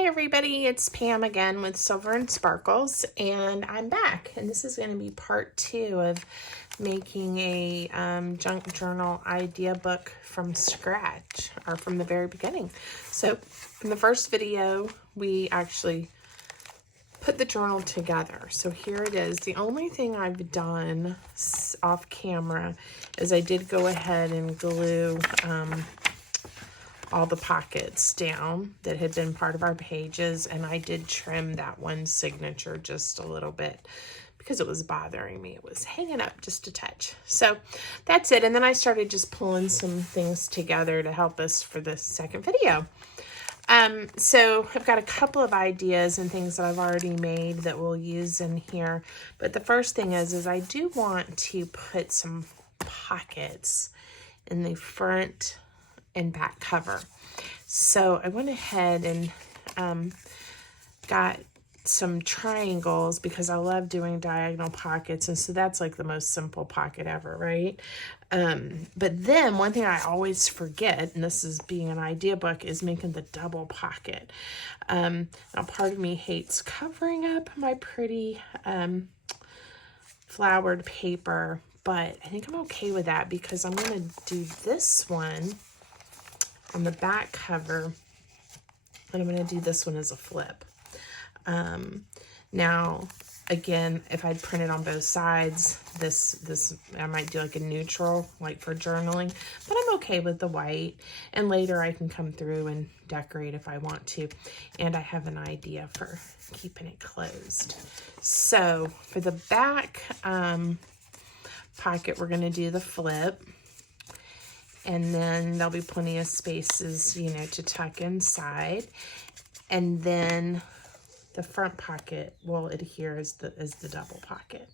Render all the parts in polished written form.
Hi everybody, it's Pam again with Silver and Sparkles, and I'm back, and this is going to be part 2 of making a junk journal idea book from scratch, or from the very beginning. So in the first video, we actually put the journal together. So here it is. The only thing I've done off camera is I did go ahead and glue all the pockets down that had been part of our pages, and I did trim that one signature just a little bit because it was bothering me. It was hanging up just a touch. So that's it. And then I started just pulling some things together to help us for the second video. So I've got a couple of ideas and things that I've already made that we'll use in here. But the first thing is I do want to put some pockets in the front and back cover. So I went ahead and got some triangles because I love doing diagonal pockets, and so that's like the most simple pocket ever, right? But then one thing I always forget, and this is being an idea book, is making the double pocket. Now part of me hates covering up my pretty flowered paper, but I think I'm okay with that because I'm going to do this one on the back cover, and I'm going to do this one as a flip. Now, again, if I'd printed on both sides, this I might do like a neutral, like for journaling, but I'm okay with the white, and later I can come through and decorate if I want to, and I have an idea for keeping it closed. So for the back pocket, we're going to do the flip. And then there'll be plenty of spaces, you know, to tuck inside. And then the front pocket will adhere as the double pocket.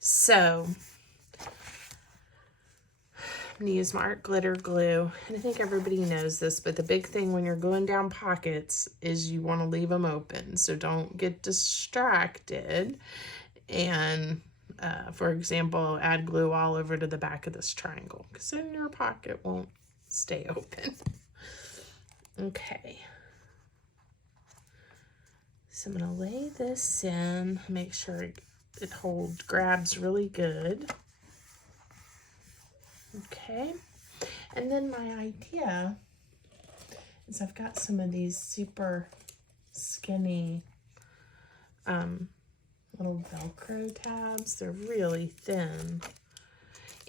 So I'm going to use my art glitter glue. And I think everybody knows this, but the big thing when you're gluing down pockets is you want to leave them open. So don't get distracted and for example, add glue all over to the back of this triangle, because then your pocket won't stay open. Okay. So I'm going to lay this in, make sure it grabs really good. Okay. And then my idea is I've got some of these super skinny little Velcro tabs. They're really thin,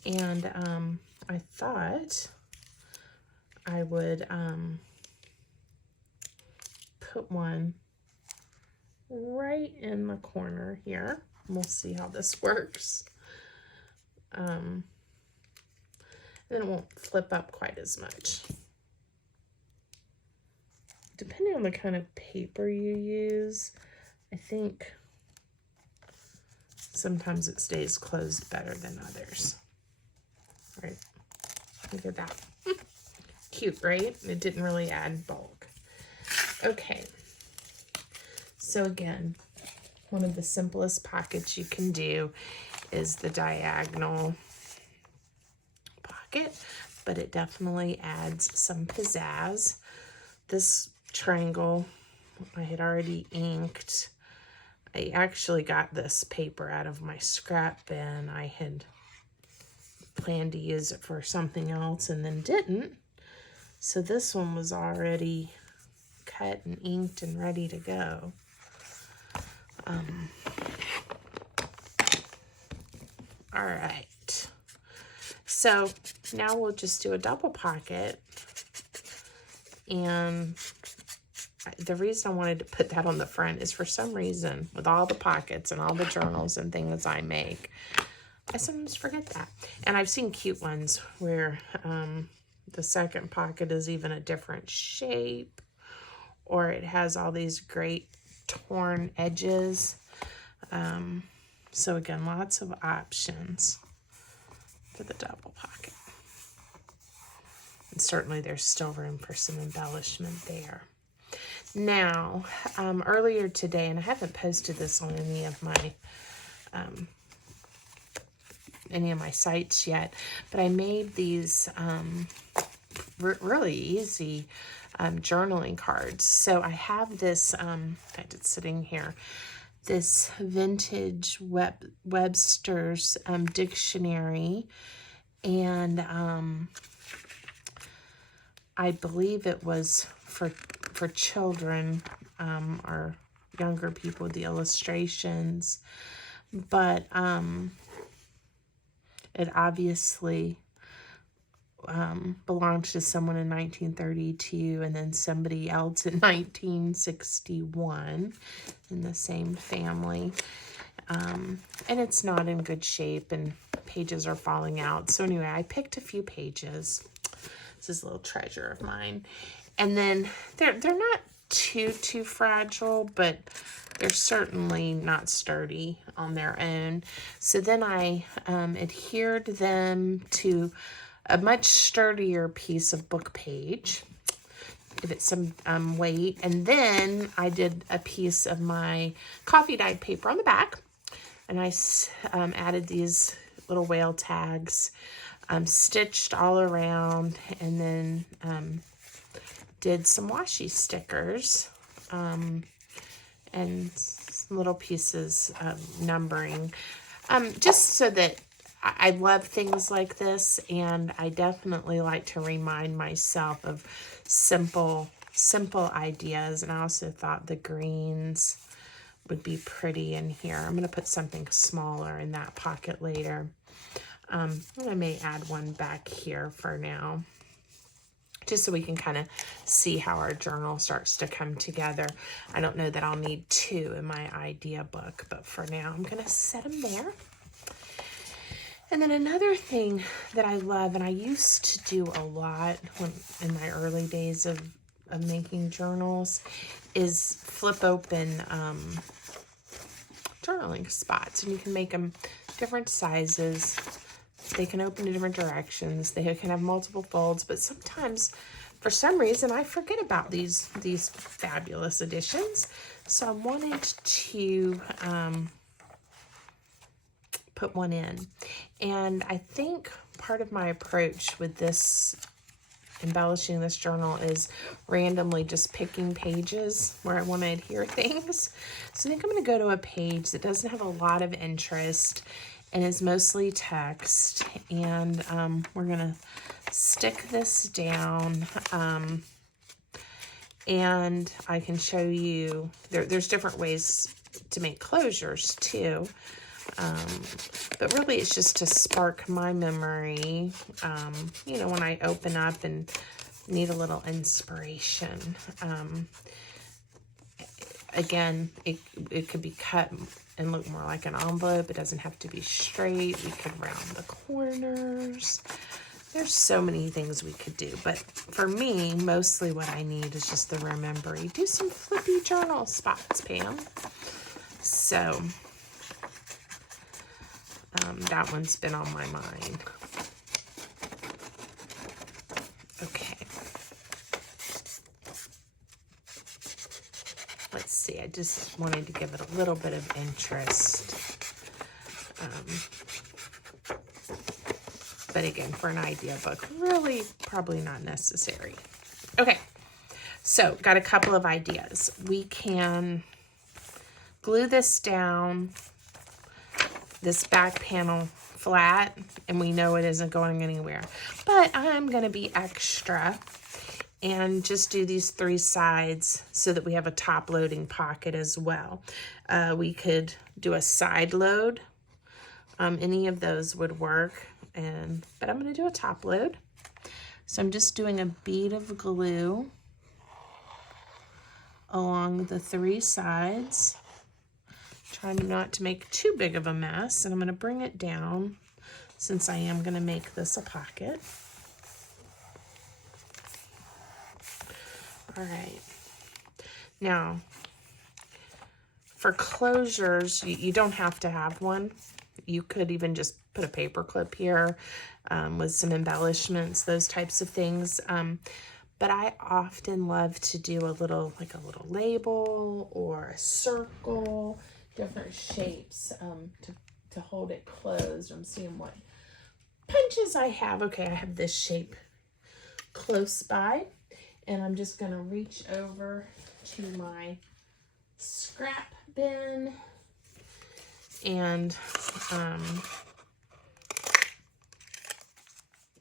and I thought I would put one right in the corner here. We'll see how this works. And then it won't flip up quite as much. Depending on the kind of paper you use, I think sometimes it stays closed better than others. All right, look at that. Cute, right? It didn't really add bulk. Okay, so again, one of the simplest pockets you can do is the diagonal pocket, but it definitely adds some pizzazz. This triangle I had already inked. I actually got this paper out of my scrap bin. I had planned to use it for something else and then didn't. So this one was already cut and inked and ready to go. All right. So now we'll just do a double pocket, and the reason I wanted to put that on the front is for some reason, with all the pockets and all the journals and things I make, I sometimes forget that. And I've seen cute ones where the second pocket is even a different shape, or it has all these great torn edges. So again, lots of options for the double pocket. And certainly there's still room for some embellishment there. Now, earlier today, and I haven't posted this on any of my sites yet, but I made these really easy journaling cards. So I have this, in fact, it's sitting here, this vintage Webster's dictionary, and I believe it was for children or younger people, the illustrations, but it obviously belonged to someone in 1932 and then somebody else in 1961 in the same family. And it's not in good shape and pages are falling out. So anyway, I picked a few pages. This is a little treasure of mine. And then they're not too fragile, but they're certainly not sturdy on their own. So then I adhered them to a much sturdier piece of book page, give it some weight, and then I did a piece of my coffee dyed paper on the back, and I added these little whale tags, stitched all around, and then did some washi stickers and some little pieces of numbering, just so that I love things like this, and I definitely like to remind myself of simple ideas. And I also thought the greens would be pretty in here. I'm going to put something smaller in that pocket later. I may add one back here for now, just so we can kind of see how our journal starts to come together. I don't know that I'll need two in my idea book, but for now I'm going to set them there. And then another thing that I love, and I used to do a lot in my early days of making journals, is flip open journaling spots. And you can make them different sizes. They can open in different directions. They can have multiple folds, but sometimes, for some reason, I forget about these fabulous additions. So I wanted to put one in. And I think part of my approach with this, embellishing this journal, is randomly just picking pages where I want to adhere things. So I think I'm going to go to a page that doesn't have a lot of interest and is mostly text. And we're going to stick this down. And I can show you, there's different ways to make closures too. But really it's just to spark my memory, you know, when I open up and need a little inspiration. Again, it could be cut and look more like an envelope. It doesn't have to be straight. We could round the corners. There's so many things we could do, but for me, mostly what I need is just the remembering. Do some flippy journal spots, Pam. So that one's been on my mind. Okay. Let's see, I just wanted to give it a little bit of interest. But again, for an idea book, really probably not necessary. Okay, so got a couple of ideas. We can glue this down, this back panel flat, and we know it isn't going anywhere. But I'm going to be extra and just do these three sides so that we have a top loading pocket as well. We could do a side load. Any of those would work. But I'm going to do a top load. So I'm just doing a bead of glue along the three sides, trying not to make too big of a mess. And I'm going to bring it down since I am going to make this a pocket. All right. Now, for closures, you don't have to have one. You could even just put a paper clip here with some embellishments, those types of things. But I often love to do a little label or a circle, different shapes to hold it closed. I'm seeing what punches I have. Okay, I have this shape close by. And I'm just going to reach over to my scrap bin and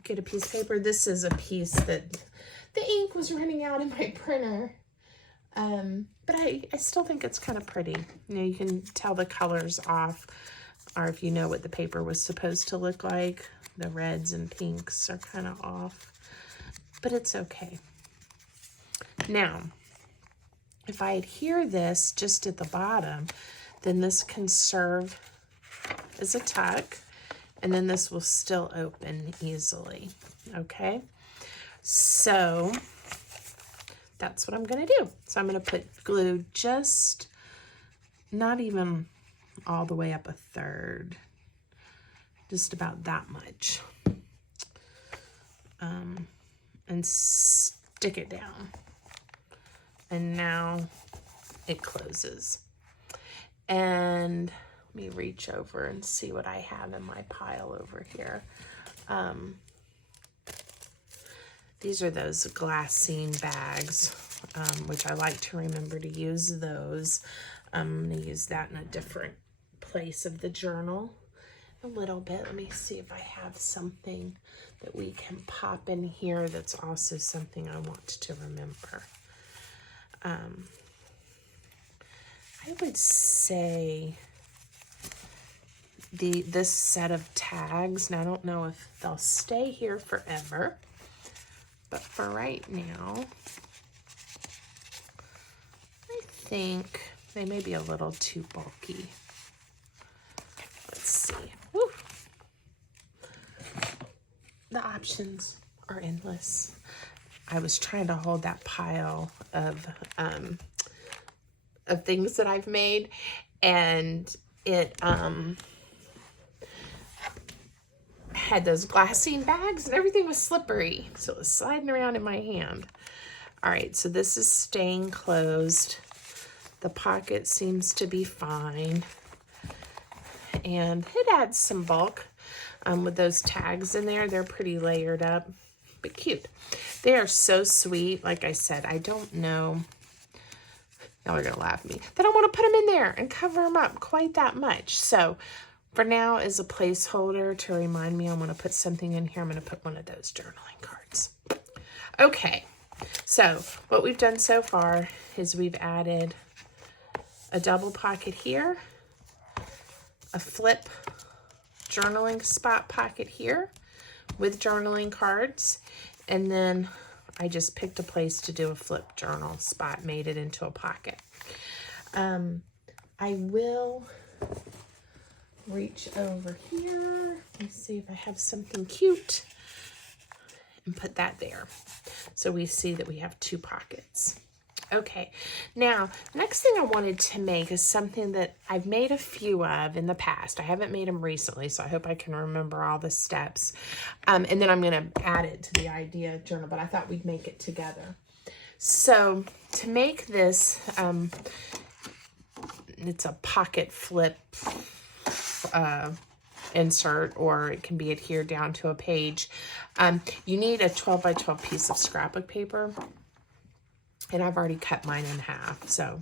get a piece of paper. This is a piece that the ink was running out in my printer. But I still think it's kind of pretty. You know, you can tell the colors off, or if you know what the paper was supposed to look like, the reds and pinks are kind of off, but it's okay. Now, if I adhere this just at the bottom, then this can serve as a tuck, and then this will still open easily, okay? So that's what I'm going to do. So I'm going to put glue just not even all the way up a third, just about that much, and stick it down. And now it closes. And let me reach over and see what I have in my pile over here. These are those glassine bags, which I like to remember to use those. I'm going to use that in a different place of the journal a little bit. Let me see if I have something that we can pop in here that's also something I want to remember. I would say this set of tags, now I don't know if they'll stay here forever, but for right now, I think they may be a little too bulky. Let's see. Woo. The options are endless. I was trying to hold that pile of things that I've made, and it had those glassine bags and everything was slippery, so it was sliding around in my hand. All right, so this is staying closed. The pocket seems to be fine, and it adds some bulk with those tags in there. They're pretty layered up, but cute. They are so sweet. Like I said, I don't know, y'all are gonna laugh at me, that I want to put them in there and cover them up quite that much. So for now, as a placeholder to remind me I want to put something in here, I'm going to put one of those journaling cards. Okay, so what we've done so far is we've added a double pocket here, a flip journaling spot pocket here with journaling cards, and then I just picked a place to do a flip journal spot, made it into a pocket. I will reach over here and see if I have something cute and put that there. So we see that we have two pockets. Okay, now next thing I wanted to make is something that I've made a few of in the past. I haven't made them recently, so I hope I can remember all the steps. And then I'm going to add it to the idea journal, but I thought we'd make it together. So to make this, it's a pocket flip insert, or it can be adhered down to a page. You need a 12 by 12 piece of scrapbook paper, and I've already cut mine in half, so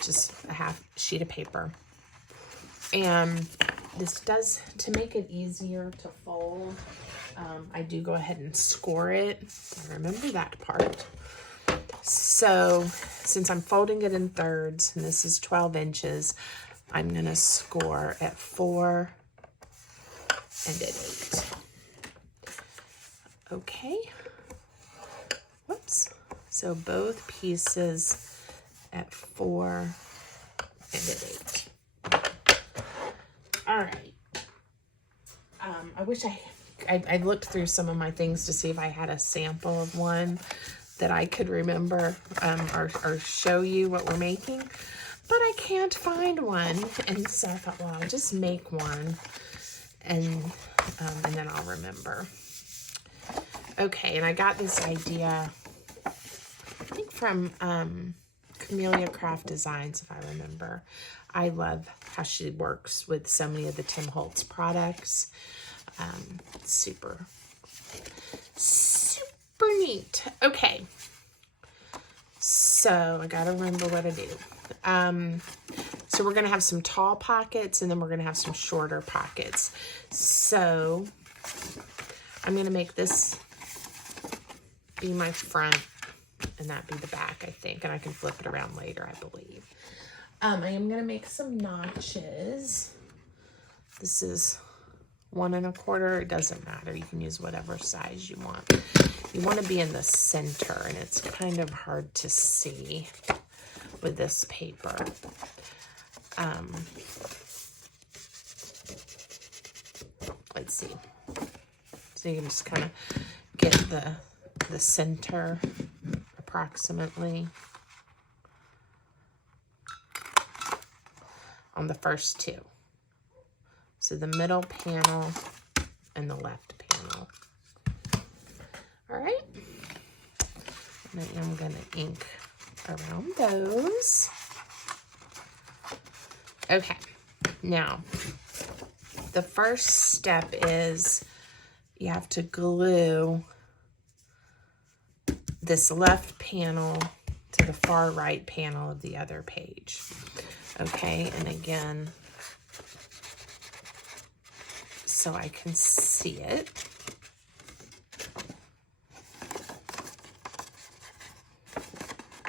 just a half sheet of paper. And this does, to make it easier to fold, I do go ahead and score it. I remember that part. So since I'm folding it in thirds, and this is 12 inches, I'm going to score at 4 and at 8. Okay. Whoops. So both pieces at 4 and at 8. All right. I wish I looked through some of my things to see if I had a sample of one that I could remember or show you what we're making. But I can't find one, and so I thought, well, I'll just make one, and then I'll remember. Okay, and I got this idea, I think from Camellia Craft Designs, if I remember. I love how she works with so many of the Tim Holtz products. Super neat. Okay, So I gotta remember what I do. So we're gonna have some tall pockets, and then we're gonna have some shorter pockets. So I'm gonna make this be my front, and that be the back, I think, and I can flip it around later, I believe. I am gonna make some notches. This is 1 1/4. It doesn't matter. You can use whatever size you want. You want to be in the center, and it's kind of hard to see with this paper. Let's see. So you can just kind of get the center approximately on the first two. So the middle panel and the left panel. All right. And I am going to ink around those. Okay. Now, the first step is you have to glue this left panel to the far right panel of the other page. Okay, and again, so I can see it.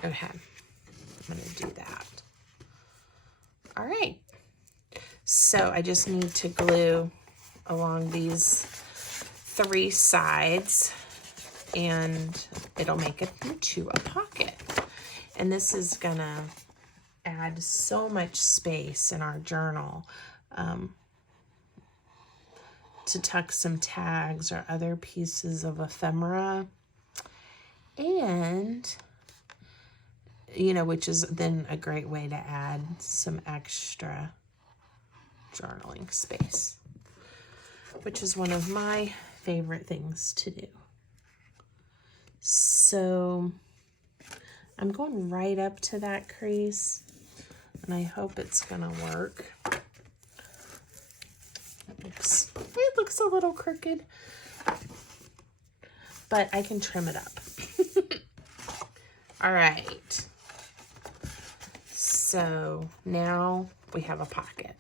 Okay, I'm going to do that. All right, so I just need to glue along these 3 sides, and it'll make it into a pocket. And this is going to add so much space in our journal to tuck some tags or other pieces of ephemera, and you know, which is then a great way to add some extra journaling space, which is one of my favorite things to do. So I'm going right up to that crease, and I hope it's gonna work. Oops, it looks a little crooked, but I can trim it up. All right, so now we have a pocket.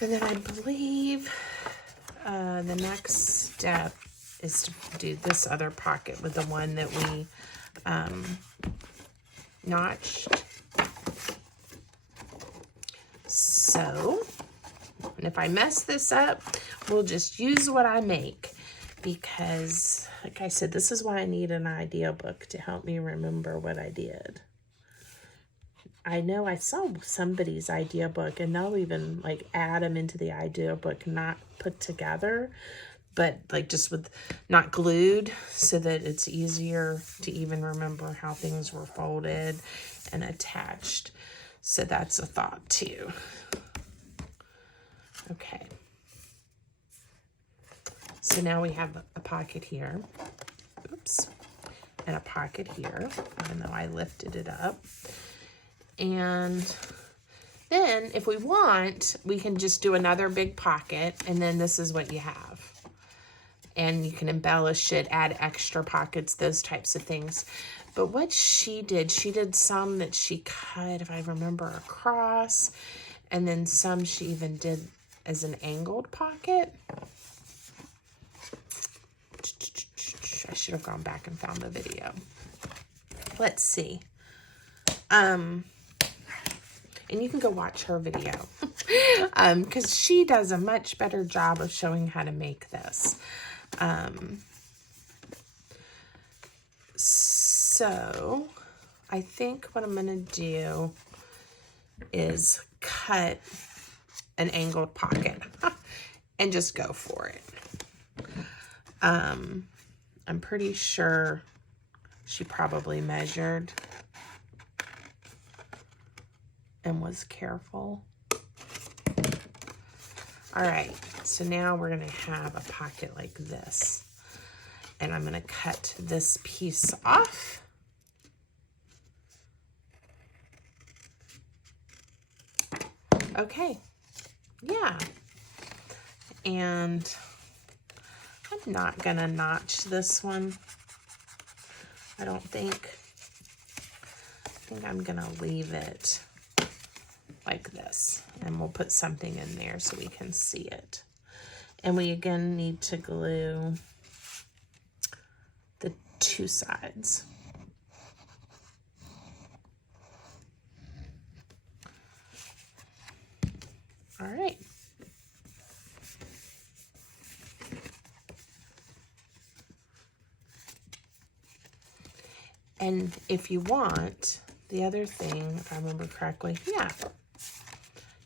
And then I believe the next step is to do this other pocket with the one that we notched. So, and if I mess this up, we'll just use what I make, because like I said, this is why I need an idea book to help me remember what I did. I know I saw somebody's idea book, and they'll even like add them into the idea book, not put together, but like just with not glued, so that it's easier to even remember how things were folded and attached. So that's a thought too. Okay. So now we have a pocket here. Oops. And a pocket here, even though I lifted it up. And then if we want, we can just do another big pocket, and then this is what you have. And you can embellish it, add extra pockets, those types of things. But what she did some that she cut, if I remember, across, and then some she even did as an angled pocket. I should have gone back and found the video. Let's see. And you can go watch her video because she does a much better job of showing how to make this. So I think what I'm going to do is cut an angled pocket and just go for it. I'm pretty sure she probably measured and was careful. All right, so now we're gonna have a pocket like this, and I'm gonna cut this piece off. Okay, yeah, and I'm not gonna notch this one. I think I'm gonna leave it like this, and we'll put something in there so we can see it. And we again need to glue the two sides. All right. And if you want, the other thing, if I remember correctly, yeah,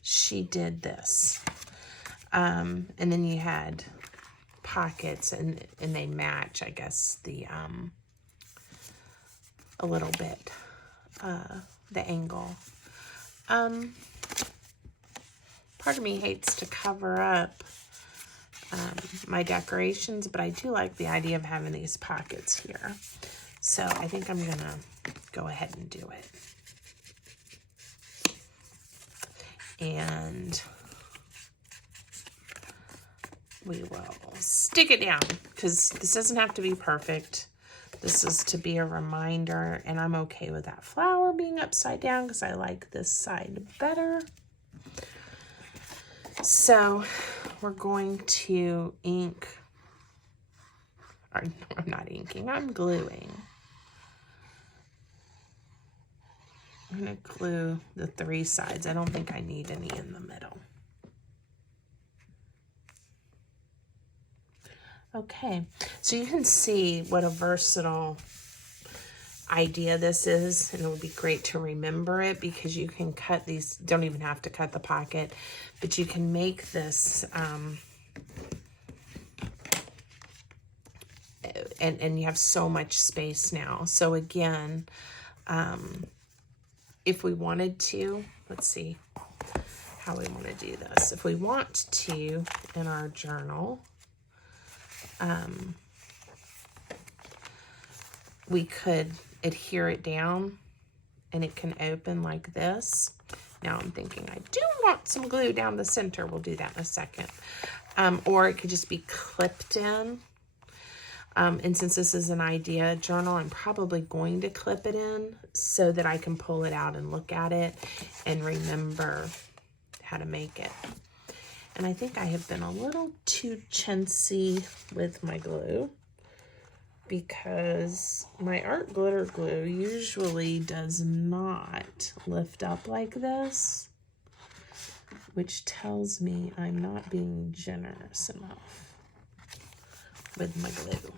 she did this. And then you had pockets, and they match, I guess, the, a little bit, the angle. Part of me hates to cover up my decorations, but I do like the idea of having these pockets here. So I think I'm gonna go ahead and do it. And we will stick it down, because this doesn't have to be perfect. This is to be a reminder, and I'm okay with that flower being upside down because I like this side better. So we're going to ink, or no, I'm not inking, I'm gluing. I'm going to glue the three sides. I don't think I need any in the middle. Okay, so you can see what a versatile idea this is, and it would be great to remember it, because you can cut these, don't even have to cut the pocket, but you can make this, and you have so much space now. So again, if we wanted to, let's see how we want to do this. If we want to, in our journal, we could adhere it down, and it can open like this. Now I'm thinking I do want some glue down the center. We'll do that in a second. Or it could just be clipped in. And since this is an idea journal, I'm probably going to clip it in so that I can pull it out and look at it and remember how to make it. And I think I have been a little too chintzy with my glue, because my art glitter glue usually does not lift up like this, which tells me I'm not being generous enough with my glue.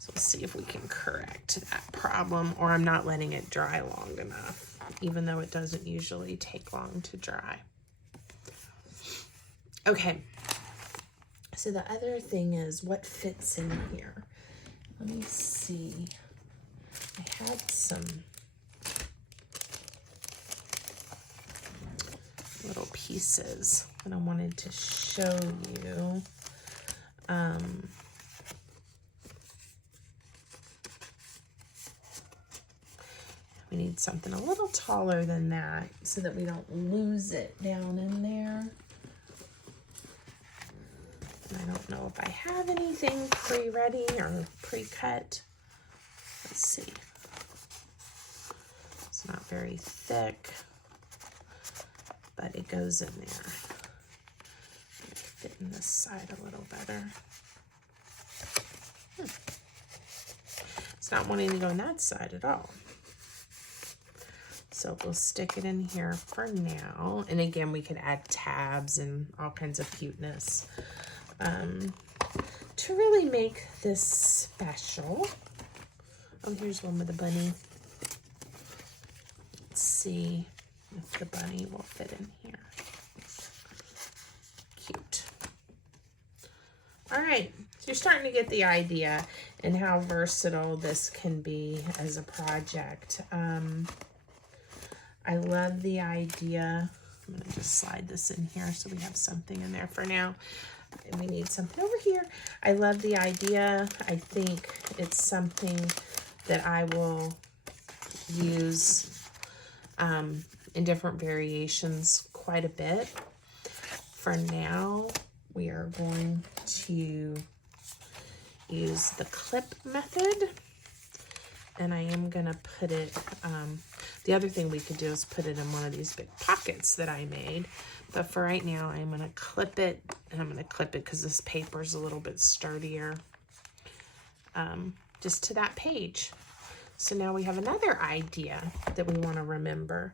So we'll see if we can correct that problem, or I'm not letting it dry long enough, even though it doesn't usually take long to dry. Okay, so the other thing is what fits in here. Let me see. I had some little pieces that I wanted to show you. We need something a little taller than that so that we don't lose it down in there. I don't know if I have anything pre-ready or pre-cut. Let's see. It's not very thick, but it goes in there. Fit in this side a little better. It's not wanting to go on that side at all. So we'll stick it in here for now. And again, we could add tabs and all kinds of cuteness. To really make this special. Oh, here's one with the bunny. Let's see if the bunny will fit in here. Cute. All right, so you're starting to get the idea and how versatile this can be as a project. I love the idea. I'm gonna just slide this in here so we have something in there for now. And we need something over here. I love the idea. I think it's something that I will use in different variations quite a bit. For now, we are going to use the clip method. and I am going to put it, the other thing we could do is put it in one of these big pockets that I made. But for right now, I'm going to clip it, and I'm going to clip it because this paper is a little bit sturdier, just to that page. So now we have another idea that we want to remember.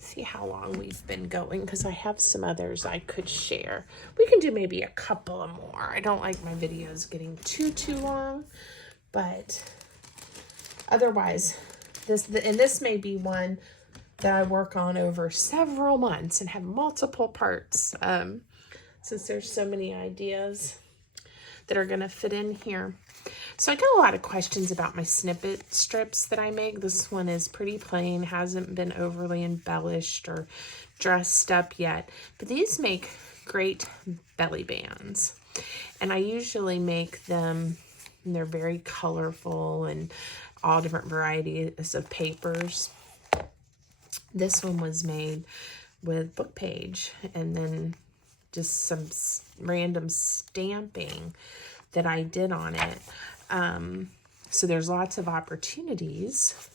See how long we've been going, because I have some others I could share. We can do maybe a couple of more. I don't like my videos getting too long, but otherwise, this may be one that I work on over several months and have multiple parts, since there's so many ideas that are going to fit in here. So I got a lot of questions about my snippet strips that I make. This one is pretty plain, hasn't been overly embellished or dressed up yet, but these make great belly bands. And I usually make them, and they're very colorful and all different varieties of papers. This one was made with book page and then just some random stamping that I did on it. So there's lots of opportunities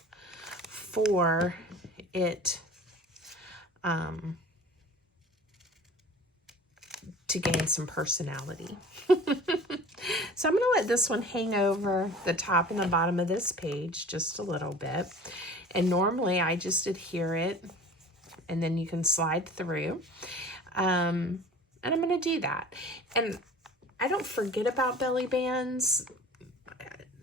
for it to gain some personality. So I'm going to let this one hang over the top and the bottom of this page just a little bit. And normally I just adhere it, and then you can slide through. And I'm going to do that. And I don't forget about belly bands,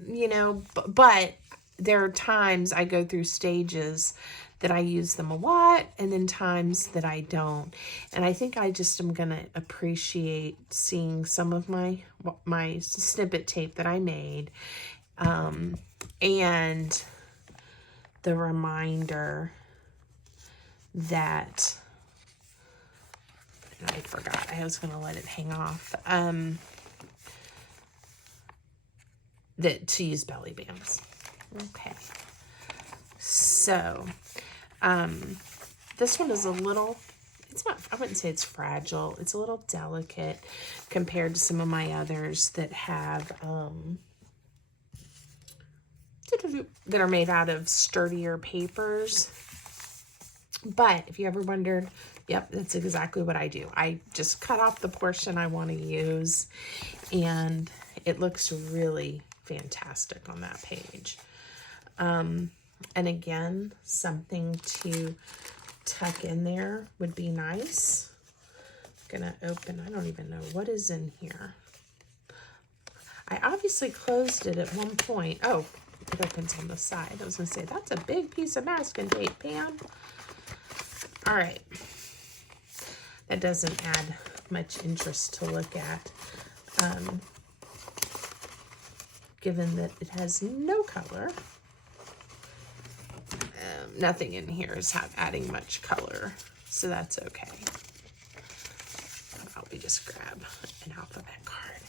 you know, but there are times I go through stages that I use them a lot, and then times that I don't. And I think I just am going to appreciate seeing some of my snippet tape that I made, and the reminder that, I forgot, I was going to let it hang off, that to use belly bands. Okay. So, this one is a little, it's not, I wouldn't say it's fragile. It's a little delicate compared to some of my others that have, that are made out of sturdier papers. But if you ever wondered, yep, that's exactly what I do. I just cut off the portion I want to use, and it looks really fantastic on that page. And again, something to tuck in there would be nice. I'm gonna open, I don't even know what is in here. I obviously closed it at one point. Oh, it opens on the side. I was gonna say, that's a big piece of masking tape, Pam. All right. That doesn't add much interest to look at, given that it has no color. Nothing in here is adding much color, so that's okay. I'll just grab an alphabet card.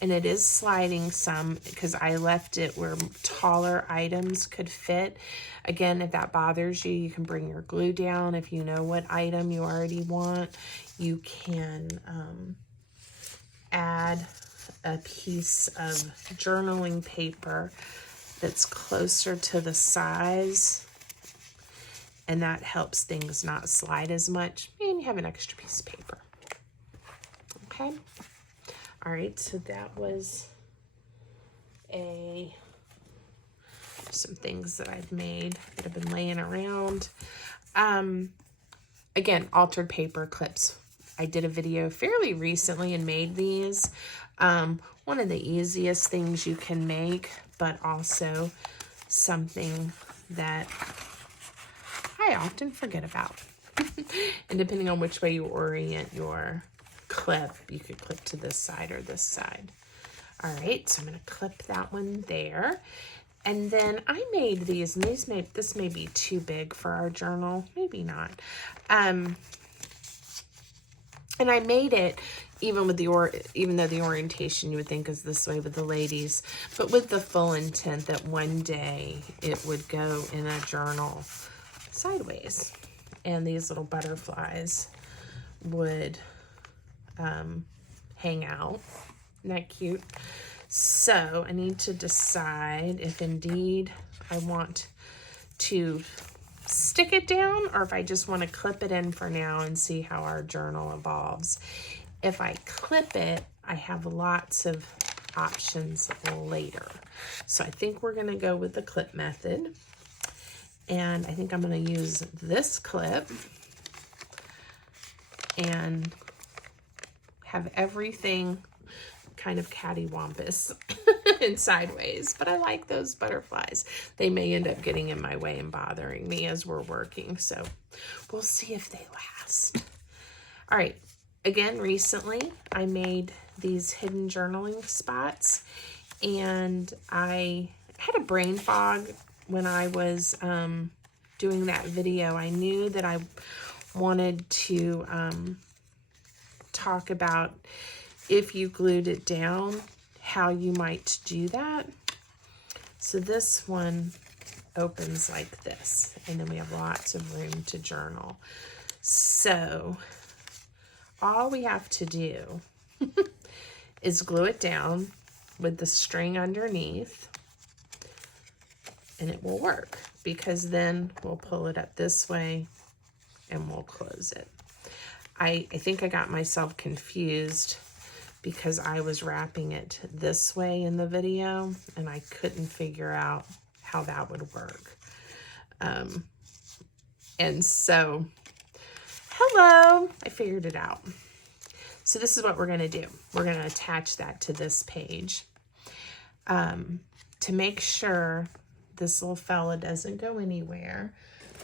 And it is sliding some because I left it where taller items could fit. Again, if that bothers you, you can bring your glue down. If you know what item you already want, you can add a piece of journaling paper that's closer to the size, and that helps things not slide as much, and you have an extra piece of paper. Okay. All right, so that was some things that I've made that have been laying around. Again, altered paper clips. I did a video fairly recently and made these. One of the easiest things you can make, but also something that I often forget about. And depending on which way you orient your clip, you could clip to this side or this side. All right, so I'm going to clip that one there. And then I made these, and this may be too big for our journal, maybe not. And I made it even though the orientation you would think is this way with the ladies, but with the full intent that one day it would go in a journal sideways, and these little butterflies would hang out. Isn't that cute? So I need to decide if indeed I want to stick it down or if I just want to clip it in for now and see how our journal evolves. If I clip it, I have lots of options later. So I think we're going to go with the clip method. And I think I'm going to use this clip and have everything kind of cattywampus and sideways, but I like those butterflies. They may end up getting in my way and bothering me as we're working, so we'll see if they last. All right, again, recently I made these hidden journaling spots, and I had a brain fog when I was doing that video. I knew that I wanted to talk about, if you glued it down, how you might do that. So this one opens like this, and then we have lots of room to journal. So all we have to do is glue it down with the string underneath, and it will work, because then we'll pull it up this way and we'll close it. I think I got myself confused because I was wrapping it this way in the video and I couldn't figure out how that would work. And so, hello, I figured it out. So this is what we're going to do. We're going to attach that to this page. To make sure this little fella doesn't go anywhere,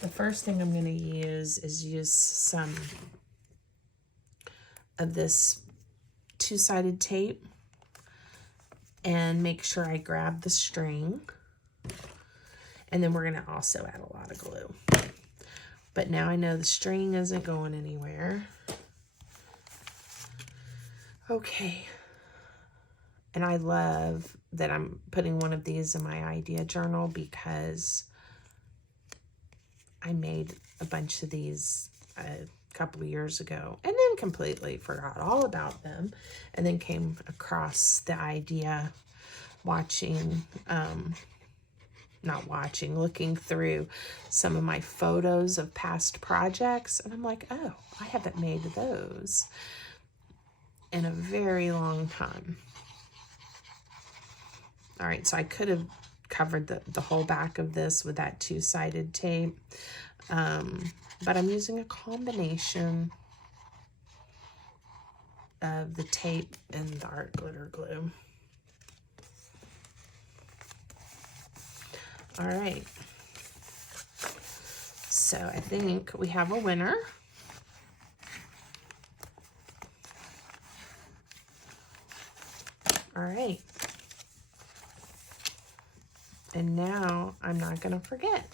the first thing I'm going to use is some of this two-sided tape and make sure I grab the string. And then we're going to also add a lot of glue. But now I know the string isn't going anywhere. Okay. And I love that I'm putting one of these in my idea journal because I made a bunch of these a couple of years ago and then completely forgot all about them, and then came across the idea looking through some of my photos of past projects, and I'm like, oh, I haven't made those in a very long time. All right, so I could have covered the whole back of this with that two-sided tape, but I'm using a combination of the tape and the art glitter glue. All right, so I think we have a winner. All right. And now I'm not going to forget.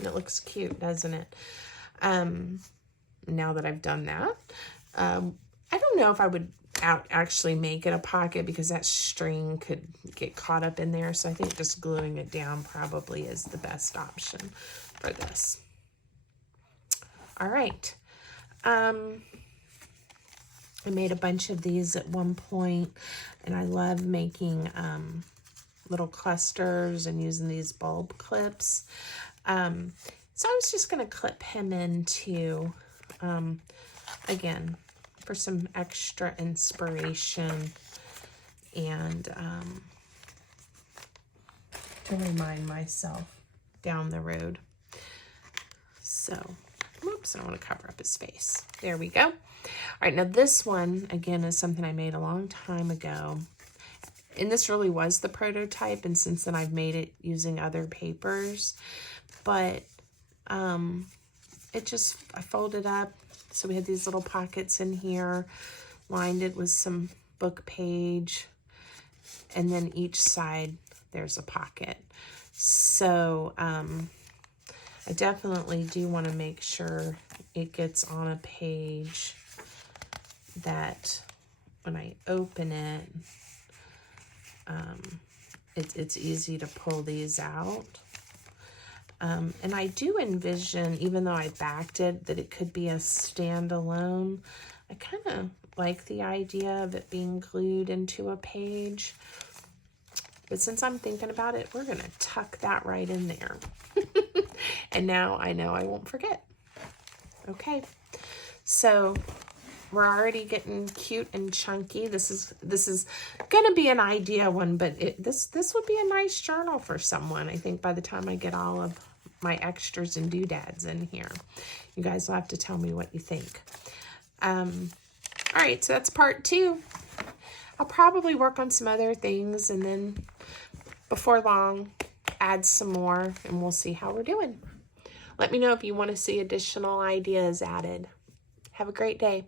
It looks cute, doesn't it? Now that I've done that, I don't know if I would actually make it a pocket because that string could get caught up in there. So I think just gluing it down probably is the best option for this. All right. I made a bunch of these at one point, and I love making little clusters and using these bulb clips. So I was just going to clip him into, again, for some extra inspiration and to remind myself down the road. So, oops, I want to cover up his face. There we go. All right, now this one, again, is something I made a long time ago. And this really was the prototype, and since then I've made it using other papers. But I folded up, so we had these little pockets in here, lined it with some book page, and then each side there's a pocket. So I definitely do want to make sure it gets on a page that when I open it, it's easy to pull these out. And I do envision, even though I backed it, that it could be a standalone. I kind of like the idea of it being glued into a page. But since I'm thinking about it, we're going to tuck that right in there. And now I know I won't forget. Okay, so we're already getting cute and chunky. This is going to be an idea one, but this would be a nice journal for someone. I think by the time I get all of my extras and doodads in here, you guys will have to tell me what you think. All right, so that's part 2. I'll probably work on some other things and then before long add some more, and we'll see how we're doing. Let me know if you want to see additional ideas added. Have a great day.